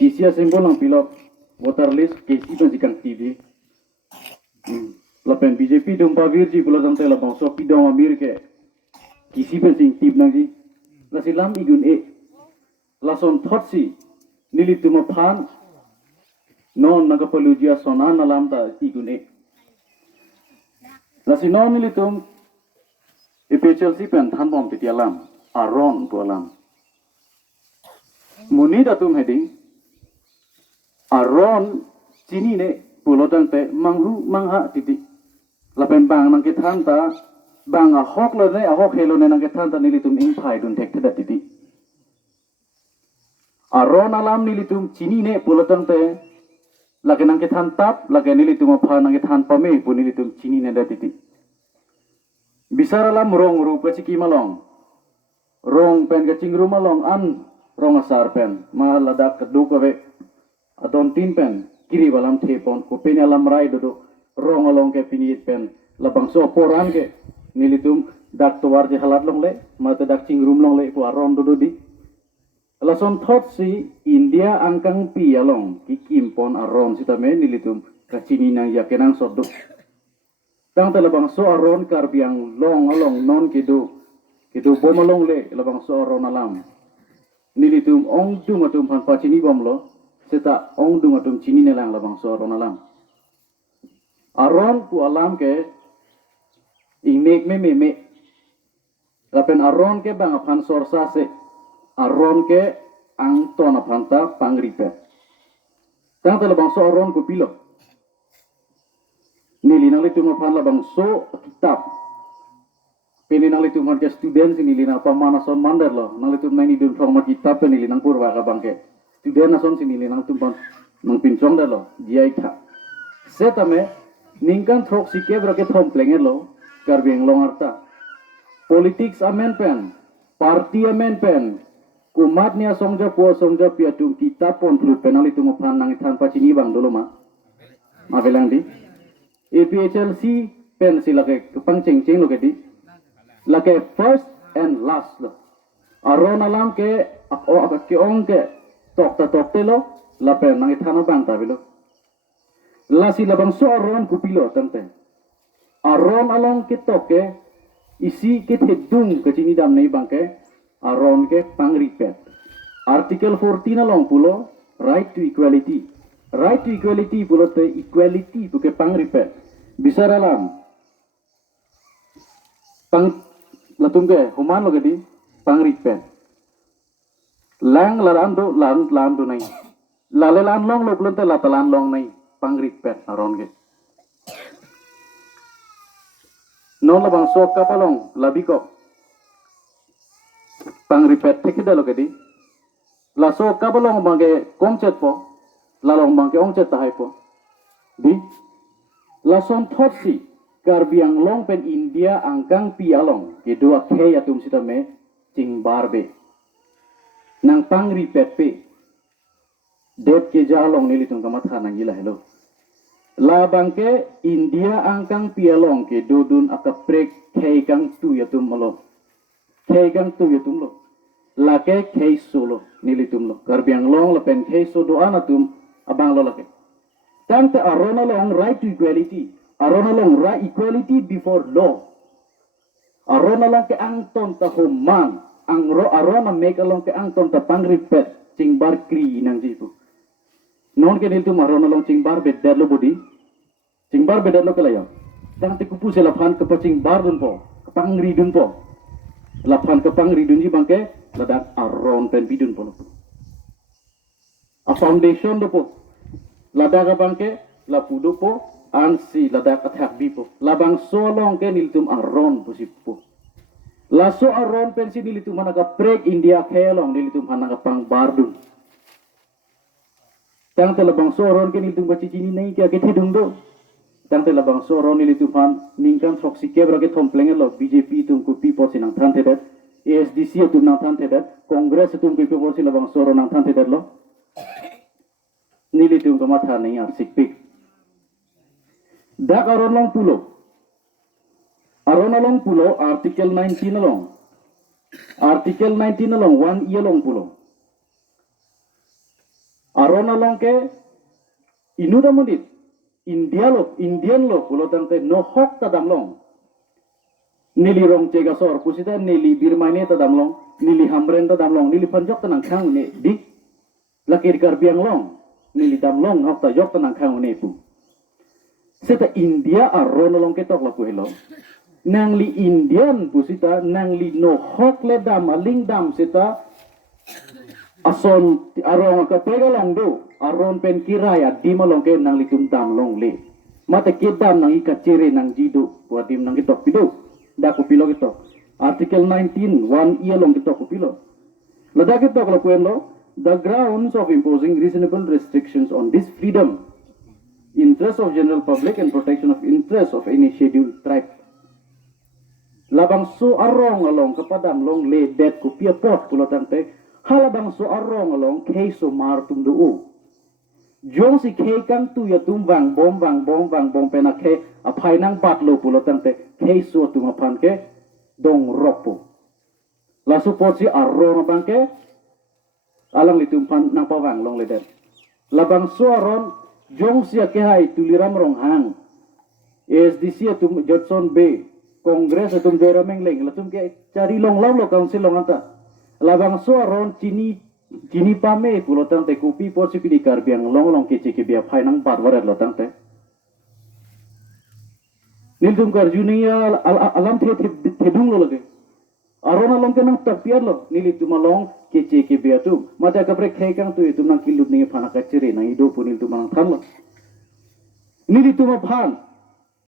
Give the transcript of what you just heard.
Kisia simbol ang pilok voter list kesi penjikang TV. Lapen BJP dumpa virji pulau sampai lapang so pidong amir ke kisi pensing tip nangji. Lasilam igun lason thotsi nili tuma phan non nagapalujia sonan nalam ta igun Lasi non nili tum ipechel si pen than bom titialam aron tualam. Muni datum heading aron sini ne pulotang te manghu mangha titik lapen bang nang kithan ta bang ahok lo ne ahok helo ne nang kithan ta nilitum ing phai dun tek theda titik aron alam nilitum sini ne pulotang te lage nang kithan tap lage nilitum pha nang kithan pame pu nilitum sini ne da titik bisaralam rong ru pachiki malong rong pen ke chingru malong an rong asar pen ma ladak kedu ko be adon tin pen kiri balam thepon ko pen alam rai dodo rong along ke pinit pen labang so poran ke nilitum dak towar je halat long le mate dak chingrum long le ko aron dodo di lason thot si India angkang pi along ki kimpon aron sitame nilitum kachini nang yakenang soddo tang labang so aron karbiang long along non kidu bomalong le labang so aron alam nilitum ong dumatum pan pachini bomlo seta ong dungatum chini nelang labang so aron alam aron ku alam ke ingmek me lapen aron ke bang aphan sorsa se aron ke ang ton aphanta pangripe tang labang so aron ku pilo nili nang litum aphan labang so kitab peni nang litum ke student sini lina pamanason mandar lo nang litum nang idun format kitab peni nang purwa ka bangke student nason sini nang tumpan nang pincong dalo dia ita setame ningkan throk sike brake thom plenge lo karbeng long arta politics amen pen party amen pen kumat nia songja piatum kitab pon thru penali tum phan nang than pachini bang dolo ma belang di APHLC pen silake kepang ceng lo kedi lake first and last lo aron alam ke ong ke tok lo lapen nang ithana bang tabilo lasi labang so aron kupilo tante aron along ke toke isi ke thedung ke chini dam nei bangke aron ke pangripet article 14 along pulo right to equality pulo te equality buke pangripet bisaralam pang latung ke human lo gedi pangripet lang laran do nai lale lan long lo kulante latalan long nai pangripet aron ge non labang sok kapalong labi ko pangripet tekida lo gedi la sok kapalong bangge kongchet po lalong bangge ongchet tahai po di lason thotsi karbiang long pen India angkang pialong ke dua ke atum sitame cing barbe nang pangripet pe det ke jalong nilitung kamat nang gila hello la bangke India angkang pialong ke dodun akaprek kang tu yatum malo lo la ke solo nilitum lo karbiang long la pen so do anatum abang lo lake tang ta arona long right to equality arona long right equality before law arona long ke angton ta humang ang arona make along ke angton ta pangripet cing bar kri nang jitu non ke niltu marona long cing bar bedar lo bodi cing bar bedar lo kelayo tang te kupu se laphan ke cing bar dun po ke pangri dun po laphan ke pangri dun ji bangke ladak aron pen bidun po a foundation do po ladak bangke la pudo po ansi ladak athak bi po labang solong ke niltum aron po sipo laso aron pensi nilitum managa prek India khelong nilitum managa pang bardun tang telabang soron ke nilitum baci cini nei ke thidung do tang telabang soron nilitum han ningkan soksi ke brage thomplenge lo BJP tum ku people sinang than thedet ASDC tum nang than thedet Congress tum ku people sinabang soron nang than thedet lo nilitum kamatha nei ar sikpik dak aron long pulo aron along pulo article 19 along 1 year long pulo arona long ke inuda mundit Indian lo pulo tante no hok tadam long nili rong cega sor pusita nili birmane tadam long nili hamren tadam long nili panjok tanang khang ne di lakir karbiang long nili dam long hok ta yok tanang khang ne pu seta India arona long ke tok la pu helo nang li Indian pusita nang li no hok le dam aling dam seta ason arong ka pega long do aron pen kiraya di malong ke nang li tum dam long le mate ke dam nang ika cire nang jidu buat dim nang kitok pido da ko pilo kitok article 19 1 year long kitok ko pilo lada kitok lo kuenlo the grounds of imposing reasonable restrictions on this freedom interest of general public and protection of interest of any scheduled tribe labang so arong along kepadam long le det ko pia pot kulo tante halabang so arong along kay so mar tum do jong si kay kang tu ya tum bang bom pena ke apai nang bat lo pulo tante kay so tum apan ke dong ropo la support si arong bang ke alang litum pan nang pawang long le det labang so aron jong si ke hai tuliram rong hang SDC tum Johnson Bay Kongres atum jera mengleng latum ke cari long lo council long anta labang suaron cini pame pulo tante kupi porsi pidi karbiang long kece ke bia phai nang bat warat lo tante niltum kar junia alam thedung lo lage arona long ke nang tapiar lo nilitum long kece ke bia tu mata kapre kang tu itu nang kilut ni phana ka cire nang ido punil tu mang tham lo nilitum phan